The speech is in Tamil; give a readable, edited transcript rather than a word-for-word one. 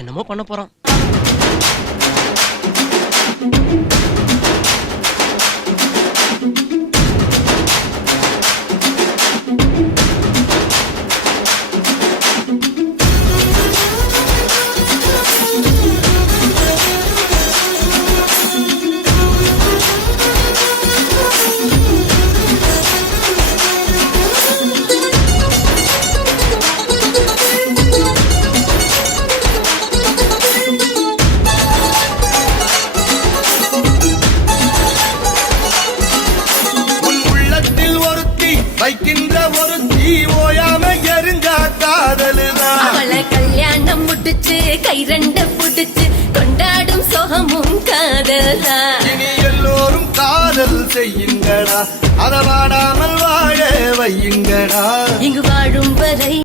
என்னமோ பண்ண போறான். வைக்கின்ற ஒரு தீ ஓயாம எரிஞ்சா காதலுதான். அவளை கல்யாணம் முடிச்சு கை ரெண்டு புடிச்சு கொண்டாடும் சோகமும் காதல்தான். இனி எல்லோரும் காதல் செய்யுங்கடா, அதை வாடாமல் வாழ வையுங்கடா. இங்கு வாழும் வரை